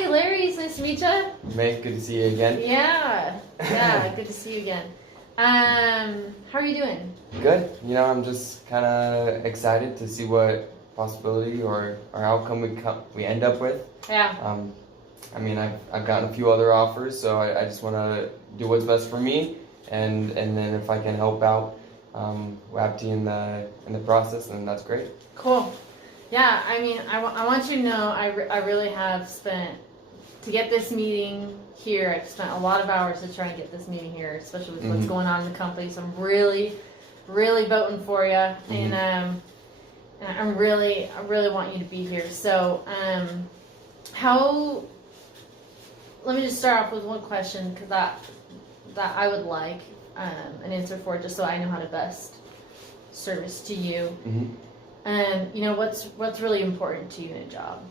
Hi, Larry. It's nice to meet you. May, good to see you again. Yeah, good to see you again. How are you doing? Good. I'm just kind of excited to see what possibility or outcome we end up with. Yeah. I've gotten a few other offers, so I just want to do what's best for me, and then if I can help out WAPT in the process, then that's great. Cool. Yeah, I want you to know I really have spent, to get this meeting here, I've spent a lot of hours to try and get this meeting here, especially with what's going on in the company, so I'm really, really voting for you, and I really want you to be here. So, let me just start off with one question, because that I would like an answer for, just so I know how to best service to you. What's really important to you in a job?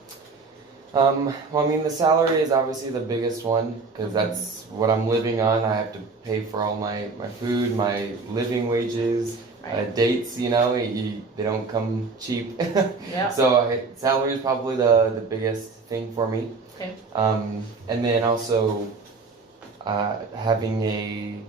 The salary is obviously the biggest one, because that's what I'm living on. I have to pay for all my food, my living wages, dates, they don't come cheap. Yeah. So salary is probably the biggest thing for me. Okay. And then also having a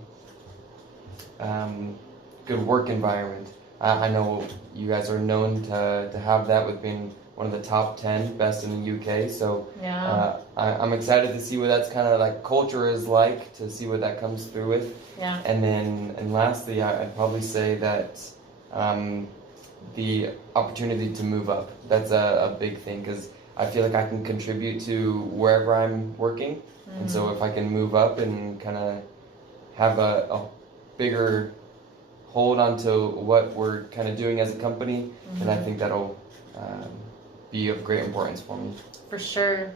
good work environment. I know you guys are known to have that, with being one of the top 10 best in the UK. So yeah. I'm excited to see what that's kind of like culture is like, to see what that comes through with. Yeah. And lastly, I'd probably say that the opportunity to move up. That's a big thing, because I feel like I can contribute to wherever I'm working. And so if I can move up and kind of have a bigger hold onto what we're kind of doing as a company, and I think that'll be of great importance for me. For sure.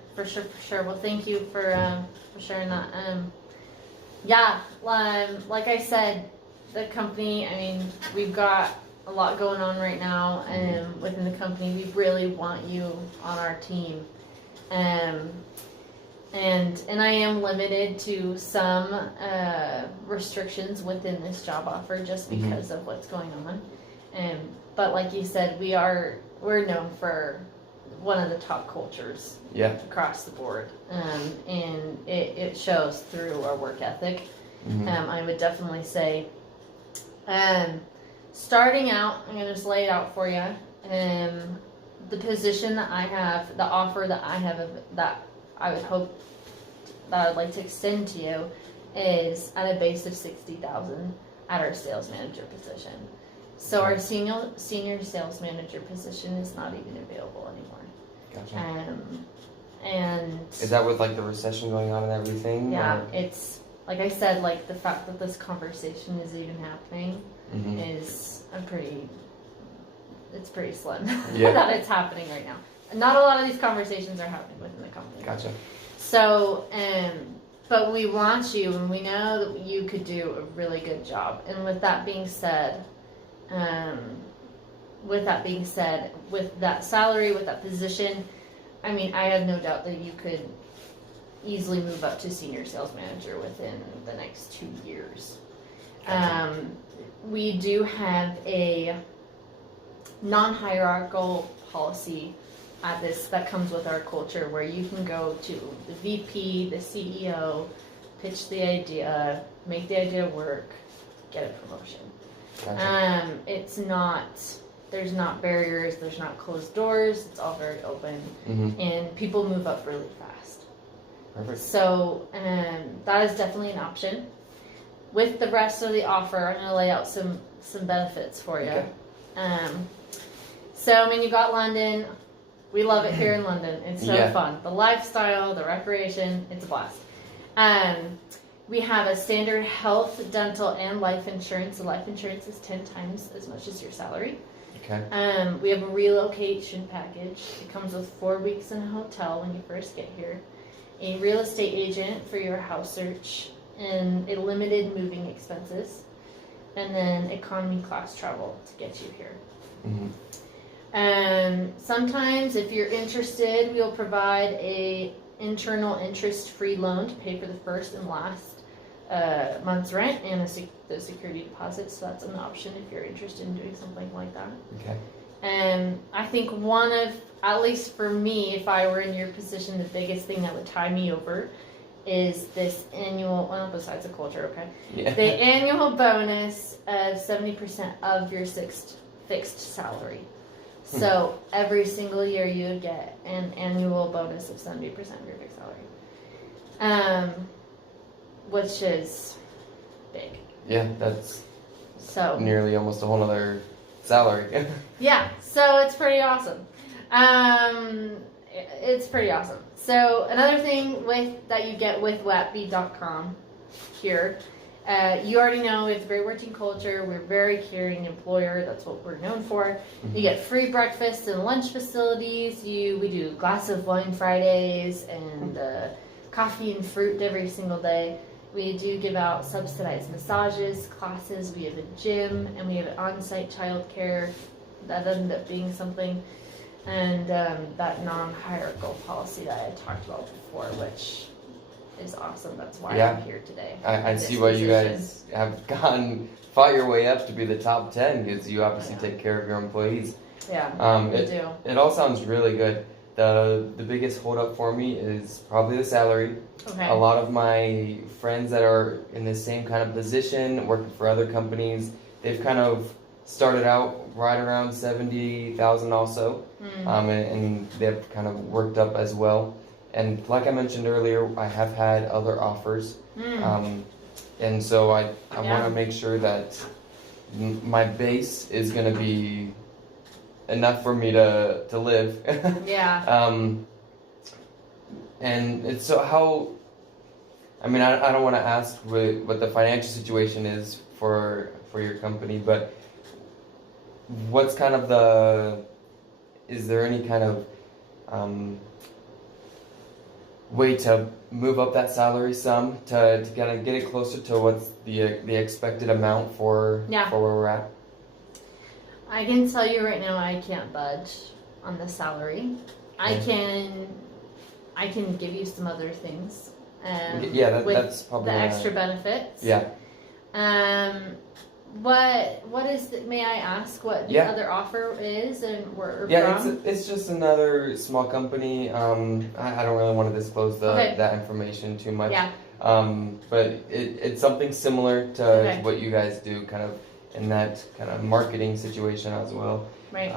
Well, thank you for sharing that. Like I said, the company, we've got a lot going on right now, within the company. We really want you on our team. And I am limited to some restrictions within this job offer, just because of what's going on. But like you said, we're known for one of the top cultures across the board, and it shows through our work ethic. I would definitely say, starting out, I'm going to just lay it out for you. The position that I have, the offer that I have, that I would hope that I'd like to extend to you, is at a base of $60,000 at our sales manager position. So our senior sales manager position is not even available anymore. Gotcha. And is that with like the recession going on and everything? Yeah, or? It's like I said, like the fact that this conversation is even happening is it's pretty slim that it's happening right now. Not a lot of these conversations are happening within the company. Gotcha. So, but we want you, and we know that you could do a really good job. And with that being said, with that salary, with that position, I have no doubt that you could easily move up to senior sales manager within the next 2 years. Gotcha. We do have a non-hierarchical policy that comes with our culture, where you can go to the VP, the CEO, pitch the idea, make the idea work, get a promotion. Gotcha. There's not barriers, there's not closed doors, it's all very open, and people move up really fast. Perfect. So that is definitely an option. With the rest of the offer, I'm going to lay out some benefits for you. Okay. You got London. We love it here in London. It's so fun. The lifestyle, the recreation, it's a blast. We have a standard health, dental, and life insurance. The life insurance is 10 times as much as your salary. Okay. We have a relocation package. It comes with 4 weeks in a hotel when you first get here, a real estate agent for your house search, and a limited moving expenses, and then economy class travel to get you here. Sometimes, if you're interested, we'll provide a internal interest-free loan to pay for the first and last month's rent and the security deposit. So that's an option if you're interested in doing something like that. Okay. And I think one of, at least for me, if I were in your position, the biggest thing that would tie me over is this annual, well, besides the culture, okay? Yeah. The annual bonus of 70% of your fixed salary. So every single year you would get an annual bonus of 70% of your fixed salary. Which is big. Yeah, that's So nearly almost a whole other salary. yeah, so it's pretty awesome. It's pretty awesome. So another thing that you get with WAPB.com here, you already know we have a great working culture. We're a very caring employer. That's what we're known for. You get free breakfast and lunch facilities. We do glass of wine Fridays and coffee and fruit every single day. We do give out subsidized massages, classes. We have a gym, and we have an on-site childcare. That ended up being something. And that non-hierarchical policy that I talked about before, which is awesome. That's why I'm here today. I see why you guys have fought your way up to be the top 10, because you obviously take care of your employees. Yeah, we do. It all sounds really good. The biggest holdup for me is probably the salary. Okay. A lot of my friends that are in the same kind of position, working for other companies, they've kind of started out right around 70,000 also, and they've kind of worked up as well. And like I mentioned earlier, I have had other offers, and so I want to make sure that my base is going to be enough for me to live. Yeah. And it's so how, I mean, I don't want to ask what the financial situation is for your company, but what's kind of is there any kind of way to move up that salary some to kind of get it closer to what's the expected amount for where we're at? I can tell you right now, I can't budge on the salary. I can give you some other things. That's probably the extra benefits. Yeah. What is may I ask what the other offer is and where from? It's just another small company. I don't really want to disclose that information too much. Yeah. But it's something similar to what you guys do, kind of in that kind of marketing situation as well. Right.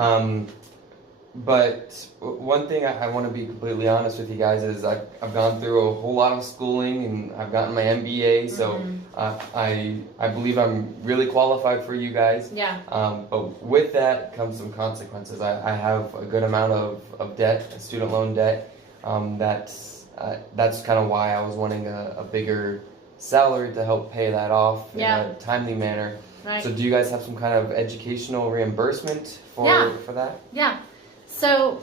But one thing I want to be completely honest with you guys is I've gone through a whole lot of schooling and I've gotten my MBA, so I believe I'm really qualified for you guys. Yeah. But with that comes some consequences. I have a good amount of debt, student loan debt. That's kind of why I was wanting a bigger salary to help pay that off in a timely manner. Right. So do you guys have some kind of educational reimbursement for that? Yeah. So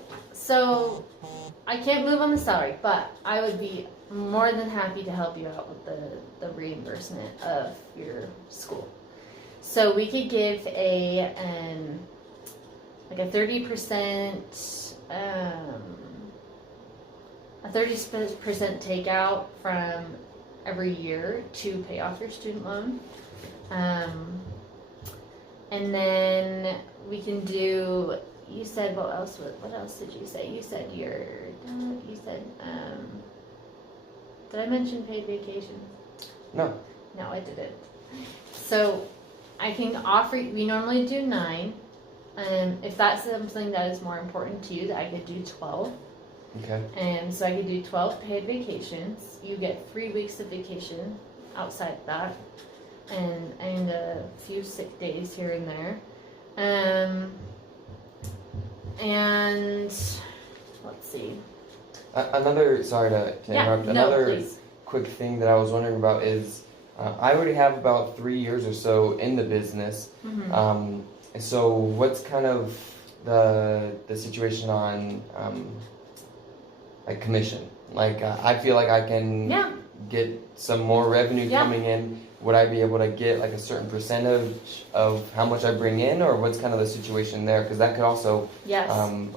I can't move on the salary, but I would be more than happy to help you out with the reimbursement of your school. So we could give a 30% a 30% takeout from every year to pay off your student loan. And then we can do. You said what else? What else did you say? You said did I mention paid vacation? No. No, I didn't. So I can offer. We normally do 9. If that's something that is more important to you, I could do 12. Okay. And so I could do 12 paid vacations. You get 3 weeks of vacation outside that, and a few sick days here and there. And let's see. Sorry to interrupt. Another quick thing that I was wondering about is I already have about 3 years or so in the business. So what's kind of the situation on like commission? Like I feel like I can get some more revenue coming in. Would I be able to get like a certain percentage of how much I bring in, or what's kind of the situation there? Because that could also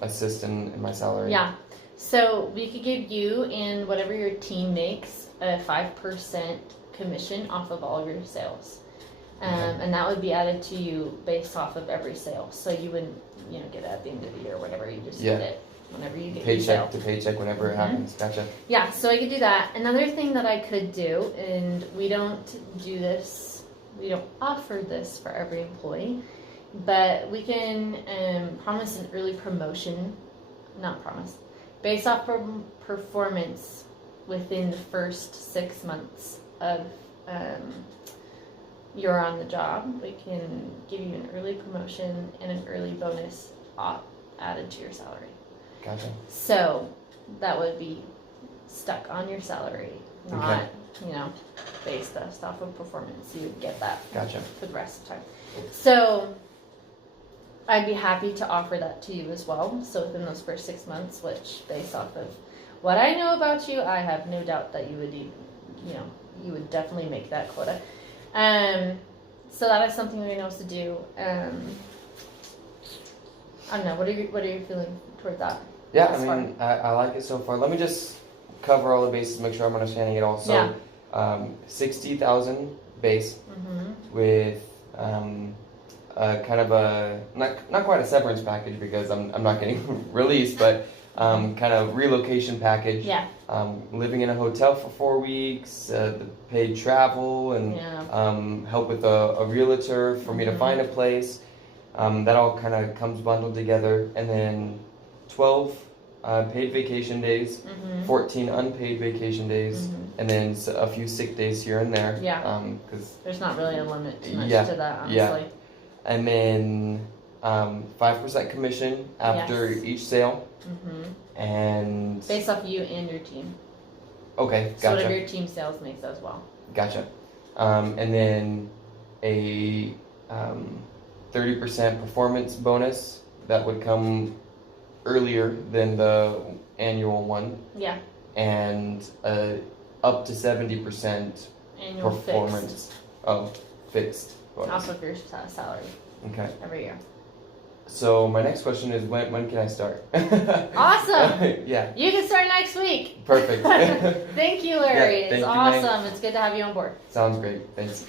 assist in my salary. Yeah. So we could give you and whatever your team makes a 5% commission off of all your sales. And that would be added to you based off of every sale. So you wouldn't, get it at the end of the year or whatever. You just get it whenever you get your sale. Paycheck to paycheck whenever it happens. Gotcha. Yeah, so I could do that. Another thing that I could do, and we don't do this, we don't offer this for every employee, but we can promise an early promotion, not promise, based off performance within the first 6 months of you're on the job. We can give you an early promotion and an early bonus added to your salary. Gotcha. So that would be stuck on your salary, not, based off of performance. You would get that Gotcha. for the rest of the time. So I'd be happy to offer that to you as well. So within those first 6 months, which based off of what I know about you, I have no doubt that you would, you would definitely make that quota. So that is something we're supposed to do. I don't know. What are you feeling toward that? Yeah, I like it so far. Let me just cover all the bases, make sure I'm understanding it all. So, 60,000 base with kind of a not quite a severance package because I'm not getting released, but kind of relocation package. Yeah. Living in a hotel for 4 weeks, the paid travel, and help with a realtor for me to find a place. That all kind of comes bundled together, and then 12 paid vacation days, 14 unpaid vacation days, and then a few sick days here and there. Yeah. Because there's not really a limit too much to that, honestly. Yeah. And then 5% commission after each sale. And based off you and your team. Okay, So gotcha. whatever your team sales makes as well. Gotcha. And then a 30% performance bonus that would come earlier than the annual one. Yeah. And up to 70% Annual performance. fixed. Oh, fixed bonus. Off of your salary. Okay. Every year. So my next question is when can I start? Awesome. Yeah. You can start next week. Perfect. Thank you, Larry. Yeah, thank it's you, awesome. Meg. It's good to have you on board. Sounds great. Thanks.